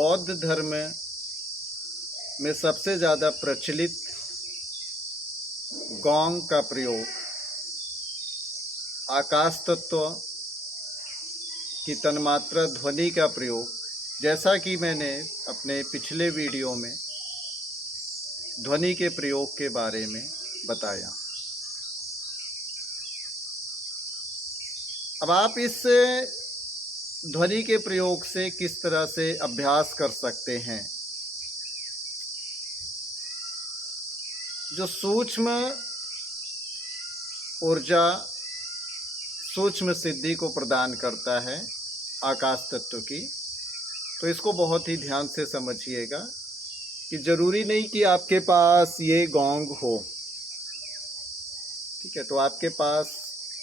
बौद्ध धर्म में सबसे ज़्यादा प्रचलित गोंग का प्रयोग आकाश तत्व की तन्मात्रा ध्वनि का प्रयोग, जैसा कि मैंने अपने पिछले वीडियो में ध्वनि के प्रयोग के बारे में बताया। अब आप इस ध्वनि के प्रयोग से किस तरह से अभ्यास कर सकते हैं। जो सूक्ष्म ऊर्जा, सूक्ष्म सिद्धि को प्रदान करता है आकाश तत्व की, तो इसको बहुत ही ध्यान से समझिएगा कि जरूरी नहीं कि आपके पास ये गोंग हो। ठीक है, तो आपके पास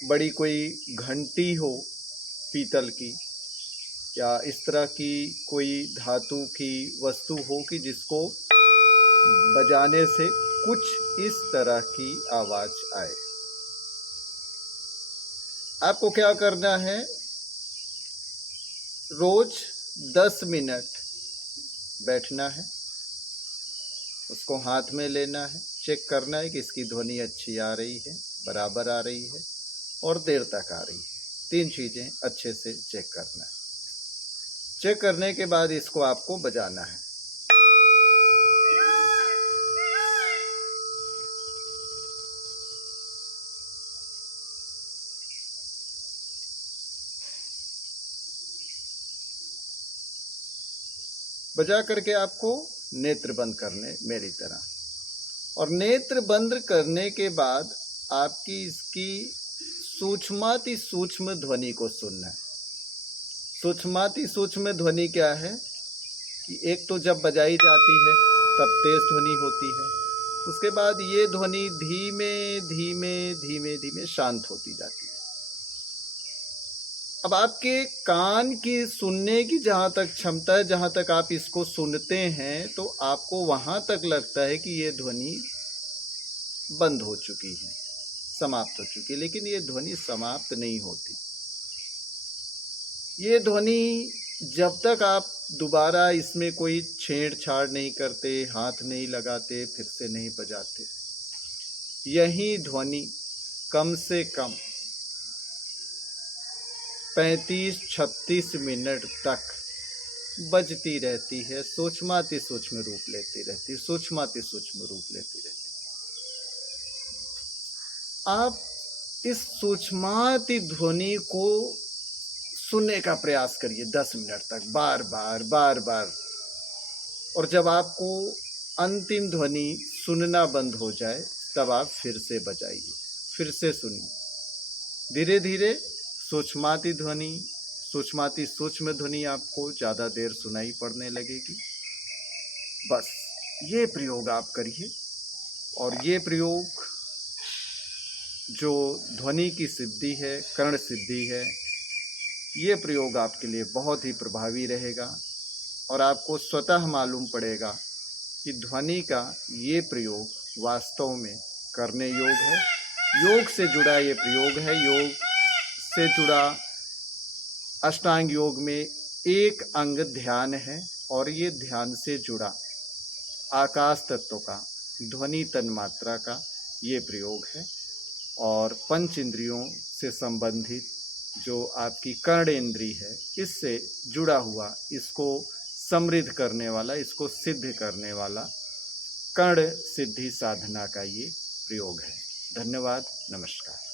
बड़ी कोई घंटी हो पीतल की या इस तरह की कोई धातु की वस्तु हो कि जिसको बजाने से कुछ इस तरह की आवाज आए। आपको क्या करना है, रोज 10 मिनट बैठना है, उसको हाथ में लेना है, चेक करना है कि इसकी ध्वनि अच्छी आ रही है, बराबर आ रही है और देर तक आ रही है। 3 चीज़ें अच्छे से चेक करना है। चेक करने के बाद इसको आपको बजाना है। बजा करके आपको नेत्र बंद करने मेरी तरह, और नेत्र बंद करने के बाद आपकी इसकी सूक्ष्माति सूक्ष्म ध्वनि को सुनना है। सूक्ष्माति सूक्ष्म ध्वनि क्या है कि एक तो जब बजाई जाती है तब तेज ध्वनि होती है, उसके बाद ये ध्वनि धीमे धीमे धीमे धीमे शांत होती जाती है। अब आपके कान की सुनने की जहाँ तक क्षमता है, जहाँ तक आप इसको सुनते हैं, तो आपको वहाँ तक लगता है कि ये ध्वनि बंद हो चुकी है, समाप्त हो चुकी है, लेकिन ये ध्वनि समाप्त नहीं होती। ये ध्वनि जब तक आप दोबारा इसमें कोई छेड़छाड़ नहीं करते, हाथ नहीं लगाते, फिर से नहीं बजाते, यही ध्वनि कम से कम 35-36 मिनट तक बजती रहती है, सूक्ष्माति सूक्ष्म रूप लेती रहती है, सूक्ष्माति सूक्ष्म रूप लेती रहती है। आप इस सूक्ष्माति ध्वनि को सुनने का प्रयास करिए 10 मिनट तक, बार बार बार बार, और जब आपको अंतिम ध्वनि सुनना बंद हो जाए तब आप फिर से बजाइए, फिर से सुनिए। धीरे धीरे सूक्ष्माति ध्वनि, सूक्ष्माति सूक्ष्म ध्वनि आपको ज़्यादा देर सुनाई पड़ने लगेगी। बस ये प्रयोग आप करिए, और ये प्रयोग जो ध्वनि की सिद्धि है, कर्ण सिद्धि है, ये प्रयोग आपके लिए बहुत ही प्रभावी रहेगा, और आपको स्वतः मालूम पड़ेगा कि ध्वनि का ये प्रयोग वास्तव में करने योग है। योग से जुड़ा ये प्रयोग है। योग से जुड़ा अष्टांग योग में एक अंग ध्यान है, और ये ध्यान से जुड़ा आकाश तत्व का, ध्वनि तन्मात्रा का ये प्रयोग है। और पंच इंद्रियों से संबंधित जो आपकी कर्ण इंद्री है, इससे जुड़ा हुआ, इसको समृद्ध करने वाला, इसको सिद्ध करने वाला कर्ण सिद्धि साधना का ये प्रयोग है। धन्यवाद, नमस्कार।